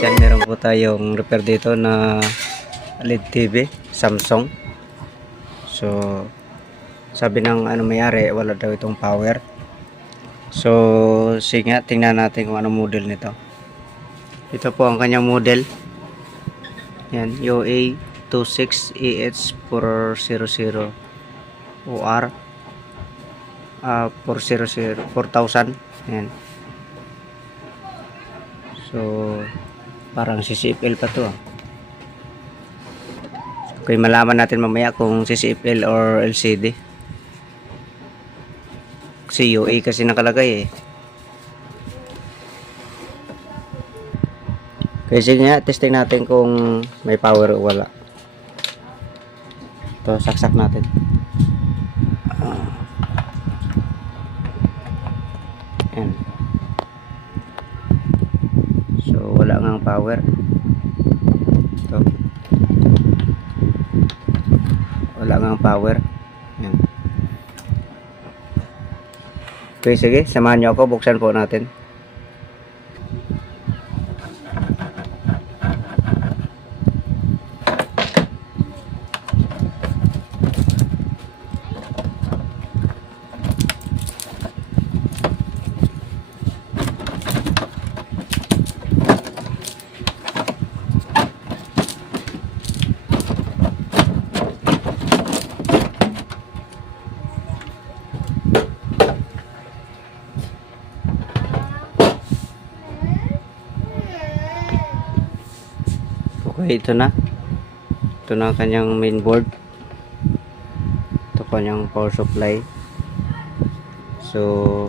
yan, meron po tayong repair dito na LED TV Samsung. So sabi ng may-ari, wala daw itong power. So sige nga, tingnan natin kung ano model nito. Ito po ang kanyang model. Yan, UA26EH400 OR 4000. Yan. So parang CCFL pa to. Okay, malaman natin mamaya kung CCFL or LCD. Kasi UA kasi nakalagay eh. Okay, sige nga, testing natin kung may power o wala. Ito, saksak natin. Ayan. So wala ngang power. Ito. Wala ngang power. Ayan. Okay, sige, samahan nyo ako, buksan po natin. Okay, ito na. Ito na ang kanyang mainboard. Ito kanyang power supply. So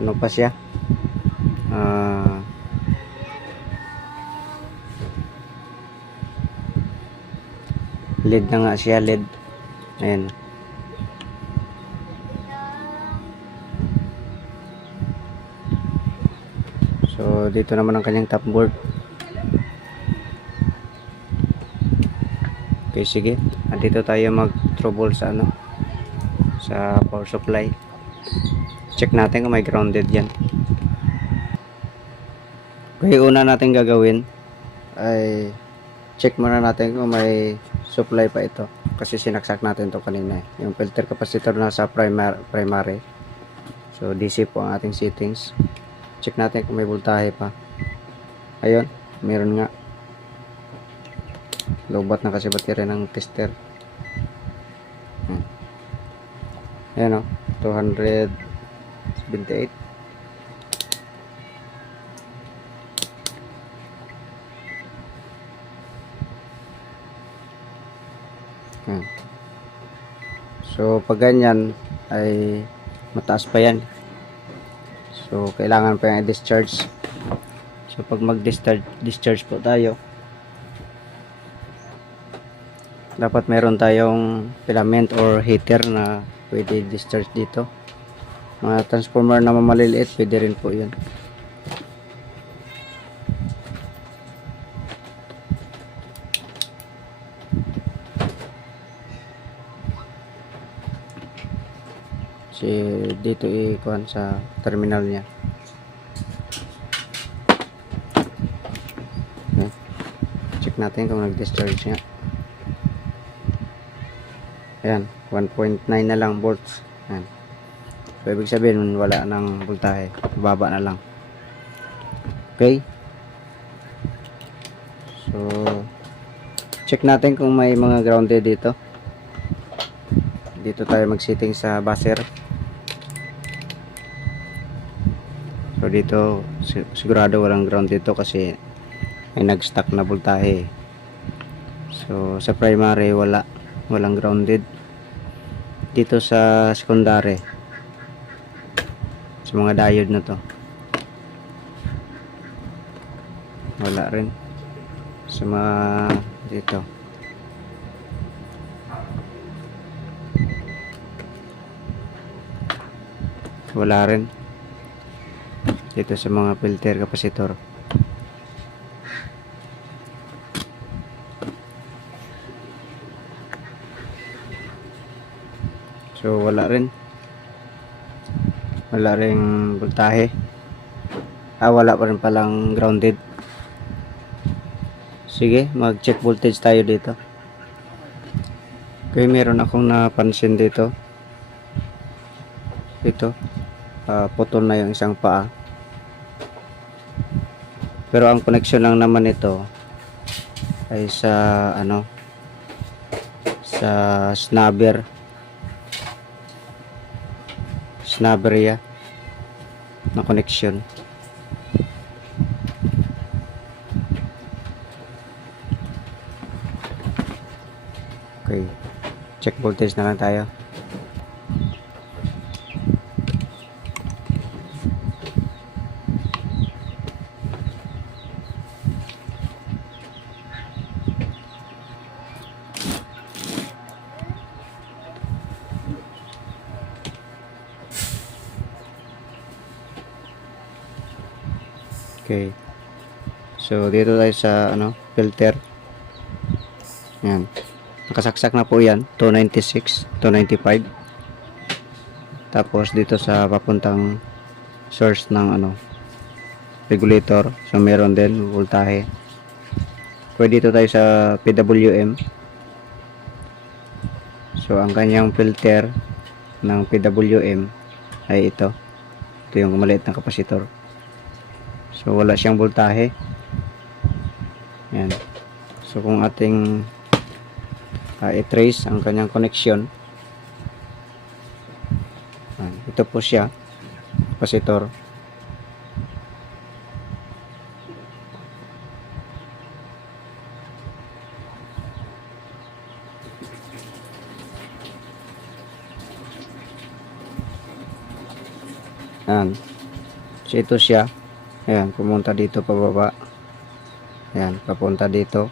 ano pa siya? LED na nga siya, LED. Ayan. So dito naman ang kanyang top board. Okay, sige. Dito tayo mag-trouble sa sa power supply. Check natin kung may grounded yan. Okay, una natin gagawin ay check muna natin kung may supply pa ito. Kasi sinaksak natin to kanina. Yung filter capacitor na sa primary. So DC po ang ating settings. Check natin kung may voltahe pa. Ayun, meron nga. Lobat na kasi baterya ng tester. Ayan o, 278. So pag ganyan ay mataas pa yan. So kailangan pa yung i-discharge. So pag mag-discharge po tayo, dapat meron tayong filament or heater na pwede discharge dito. Mga transformer na maliliit, pwede rin po yun. Kasi dito ikuhan sa terminal niya. Okay. Check natin kung nag-discharge nga. Ayan, 1.9 na lang volts. Ayan. So ibig sabihin wala nang voltahe, baba na lang. Okay. So check natin kung may mga grounded dito. Dito tayo mag-setting sa buzzer. So dito sigurado walang ground dito kasi may nag-stuck na voltahe. So sa primary walang grounded. Dito sa secondary, sa mga diode na to, wala rin. Sa mga dito wala rin. Dito sa mga filter capacitor so wala ring voltahe. Wala pa rin palang grounded. Sige, mag-check voltage tayo dito. Okay, meron akong napansin dito. Ito, putol na yung isang paa. Pero ang connection lang naman ito ay sa sa snubber ya na connection. Okay, check voltage na lang tayo. Okay. So dito tayo sa filter. Yan. Nakasaksak na po 'yan, 296, 295. Tapos dito sa papuntang source ng regulator. So meron din voltahe. Pwede dito tayo sa PWM. So ang kanyang filter ng PWM ay ito. Ito yung maliit na kapasitor. So wala siyang voltahe. Yan. So kung ating i-trace ang kanyang connection, ito po siya, kapasitor. Yan. So ito siya. Ayan, pumunta dito pababa. Ayan, papunta dito.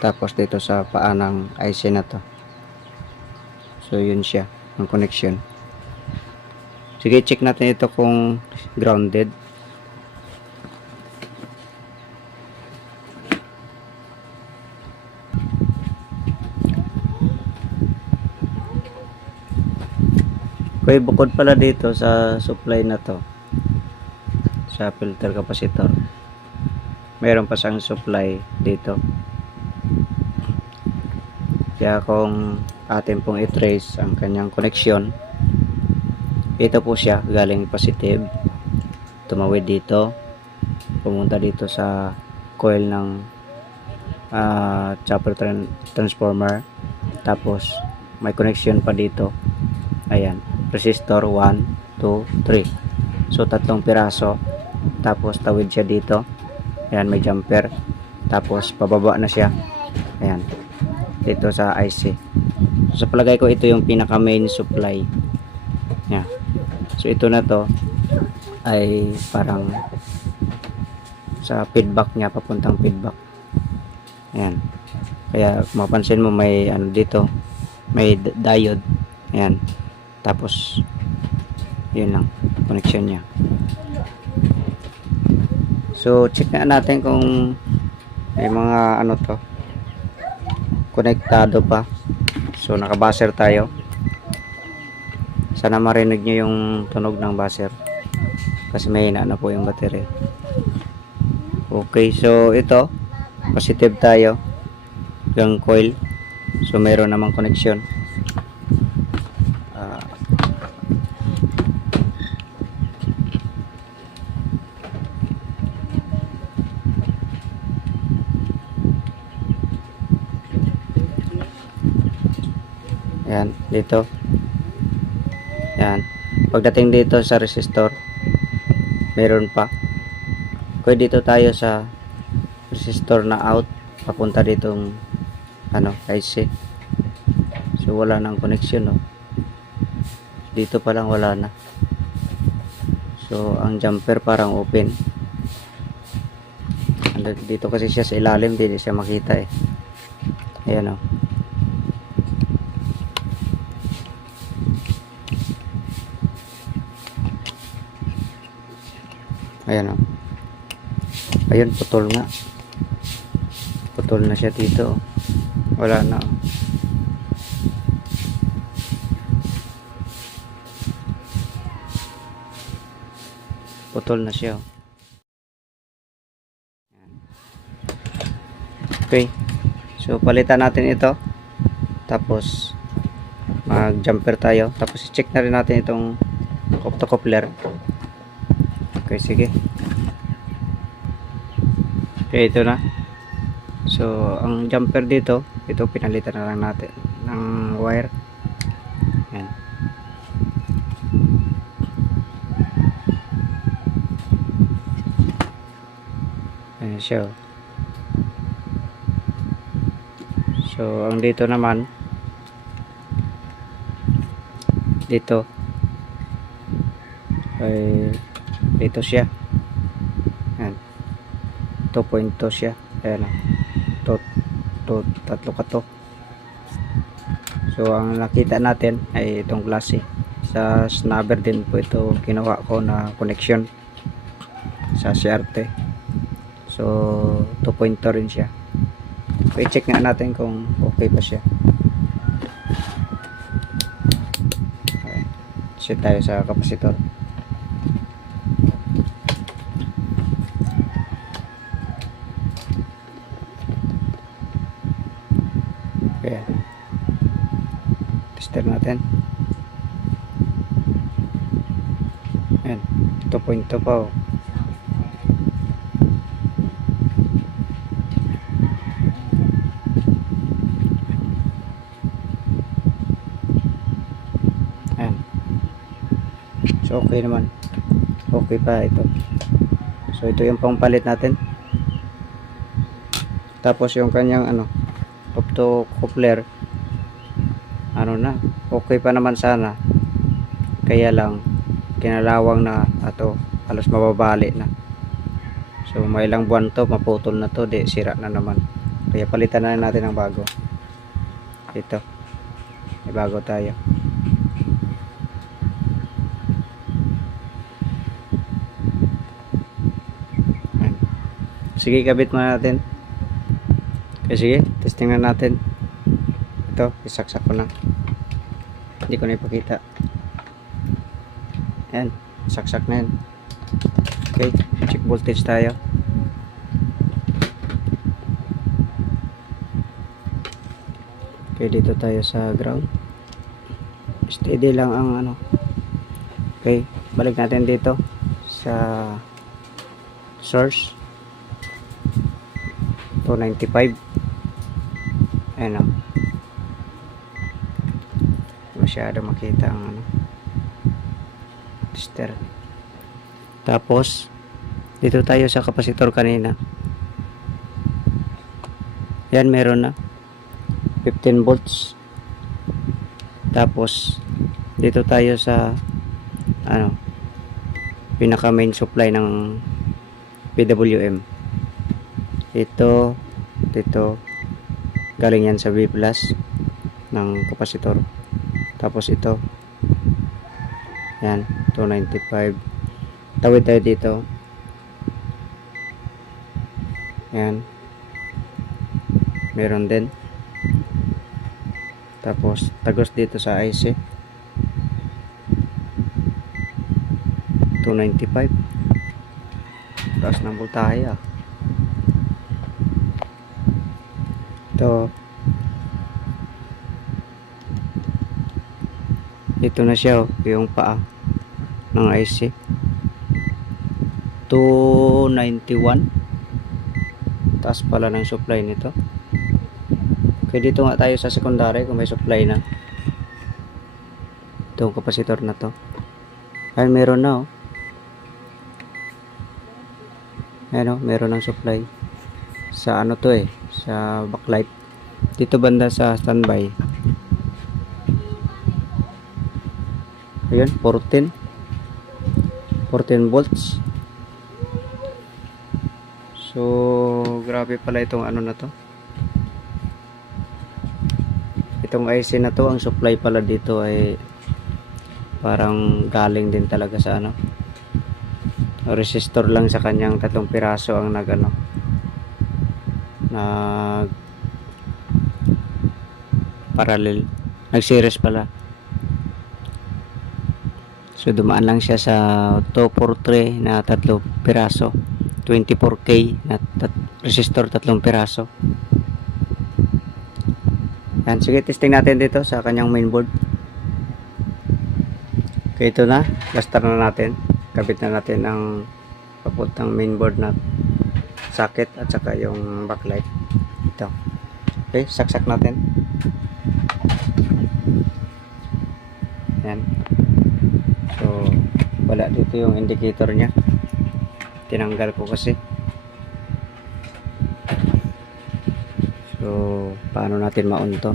Tapos dito sa paa ng IC na to. So yun siya, ang connection. Sige, check natin ito kung grounded. Okay, bukod pala dito sa supply na to, sa filter capacitor, meron pa siyang supply dito. Kaya kung atin pong i-trace ang kanyang connection, ito po siya, galing positive, tumawid dito, pumunta dito sa coil ng chopper transformer, tapos may connection pa dito. Ayan, resistor 1, 2, 3. So tatlong piraso. Tapos tawid siya dito. Ayan, may jumper. Tapos pababa na siya. Ayan, dito sa IC. So sa palagay ko ito yung pinaka main supply. Ayan. So ito na to ay parang sa feedback niya, papuntang feedback. Ayan. Kaya mapansin mo may dito, may diode. Ayan. Tapos yun lang connection niya. So check na natin kung may mga to konektado pa. So naka buzzer tayo. Sana marinig nyo yung tunog ng buzzer kasi may na po yung battery. Okay, so ito positive tayo yung coil. So meron namang connection. Yan, dito. Yan. Pagdating dito sa resistor, meron pa. Kaya dito tayo sa resistor na out, papunta ditong IC. So wala nang connection, no. Dito pa lang wala na. So ang jumper parang open. Dito kasi siya sa ilalim, hindi siya makita eh. Ayan, no. Ayan, ayun, putol nga, putol na siya dito, wala na. Putol na siya. Okay, so palitan natin ito, tapos mag jumper tayo, tapos i-check na rin natin itong optocoupler. Okay, sige. Okay, ito na. So ang jumper dito, ito pinalitan na lang natin ng wire. Yan. Ayan siya. So ang dito naman, dito ay dito siya. Yan. 2.2 siya. Ayan. Tatlo ka to. So ang nakita natin ay itong klase. Sa snubber din po ito ginawa ko na connection sa CRT. So 2.2 rin siya. So i-check nga natin kung okay pa siya. Okay. Set tayo sa kapasitor. Okay. Tester natin. Ayan. 2.2 pa. Ayan. So okay naman. Okay pa ito. So ito yung pampalit natin. Tapos yung kanyang optocoupler, na, okay pa naman sana. Kaya lang kinalawang na ato, halos mababali na. So may ilang buwan to, maputol na to, di sira na naman. Kaya palitan na natin ng bago. Ito. May bago tayo. Ayan. Sige, kabit muna natin. Okay, sige, testing na natin. Ito, isaksak ko na. Hindi ko na ipakita. Ayan, saksak na yan. Okay, check voltage tayo. Okay, dito tayo sa ground. Steady lang ang Okay, balik natin dito sa source. 295. Ayan o. Masyado makita ang tester. Tapos dito tayo sa kapasitor kanina. Yan, meron na 15 volts. Tapos dito tayo sa pinaka main supply ng PWM. Ito dito galing yan sa V+ ng kapasitor. Tapos ito, yan, 295. Tawid tayo dito. Yan, meron din. Tapos tagos dito sa IC 295. Taas ng voltahe ito na siya yung paa ng IC 291. Taas pala ng supply nito. Okay, dito nga tayo sa secondary kung may supply na itong kapasitor na to. Ay, meron na ayan meron ng supply sa sa backlight. Dito banda sa standby, ayun, 14 volts. So grabe pala itong na to, itong IC na to. Ang supply pala dito ay parang galing din talaga sa resistor lang sa kanyang 3 piraso ang nag parallel, nag series pala. So dumaan lang siya sa 243 na 3 piraso, 24K na resistor 3 piraso. Yan, sige, testing natin dito sa kanyang mainboard. Okay, ito na. Plaster na natin. Kabit na natin ang papuntang mainboard na socket at saka yung backlight. Ito. Okay, saksak natin. Yan. So, wala dito yung indicator niya. Tinanggal ko kasi. So, paano natin ma-on to?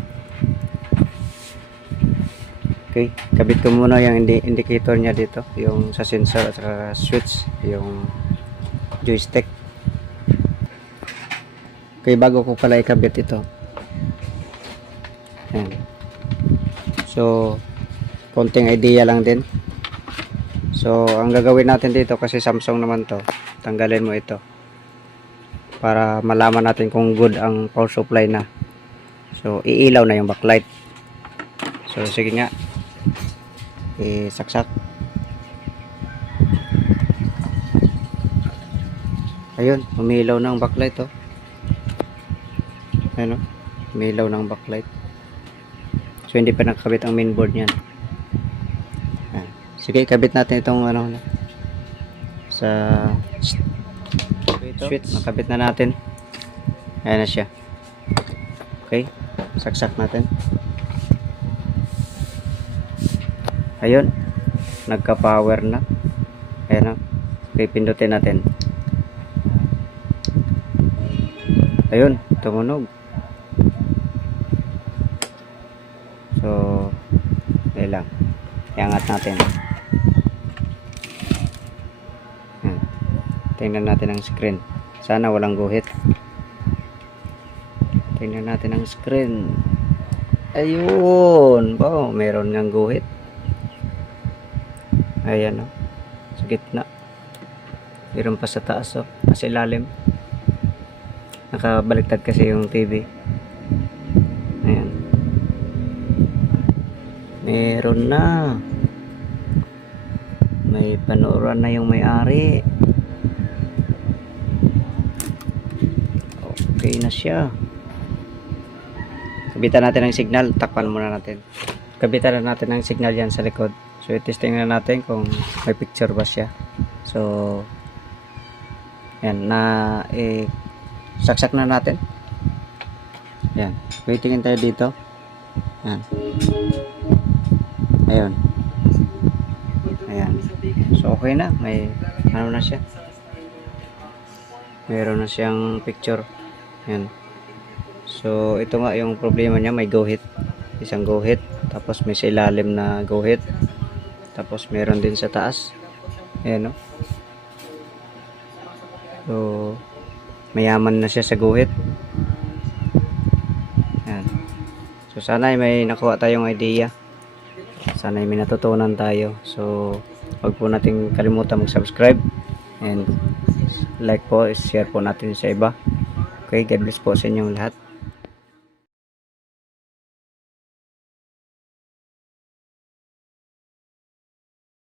Okay, kabit ko muna yung indicator niya dito, yung sa sensor at sa switch, yung joystick. Okay, bago ko pala ikabit ito. Ayan. So, konting idea lang din. So, ang gagawin natin dito, kasi Samsung naman to, tanggalin mo ito para malaman natin kung good ang power supply na. So, iilaw na yung backlight. So, sige nga, saksak. Ayun, umilaw na ang backlight, oh. Ayun, oh, umilaw na ang backlight. So, hindi pa nakakabit ang mainboard niyan. Sige, ikabit natin itong ano sa switch. Nakabit na natin. Ayan na siya. Okay, saksak natin. Ayun, nagka-power na. Ayan na. Okay, pindutin natin. Ayun, tumunog. So, dahil lang, iangat natin. Tingnan natin ang screen. Sana walang guhit. Tingnan natin ang screen. Ayun. Wow, meron ngang guhit. Ayan, oh. Sa gitna. Meron pa sa taas, oh. Sa ilalim. Nakabaliktad kasi yung TV. Ayan. Meron na. May panooran na yung may-ari. Okay na siya. Kabitan natin ang signal. Takpan muna natin. Kabitan na natin ang signal yan sa likod. So, i-testing na natin kung may picture ba siya. So, yan. Saksak na natin. Yan. Waitingin tayo dito. Yan. Ayun. Ayan. So, okay na. May ano na siya. Meron na siyang picture. Yan. So, ito nga yung problema niya, may guhit. Isang guhit, tapos may sa ilalim na guhit. Tapos meron din sa taas. Ayan, no? So, mayaman na siya sa guhit. Yan. So, sana ay may nakuha tayong idea. Sana ay may natutunan tayo. So, huwag po natin kalimutan mag-subscribe. And like po, share po natin sa iba. Okay, God bless po sa inyong lahat.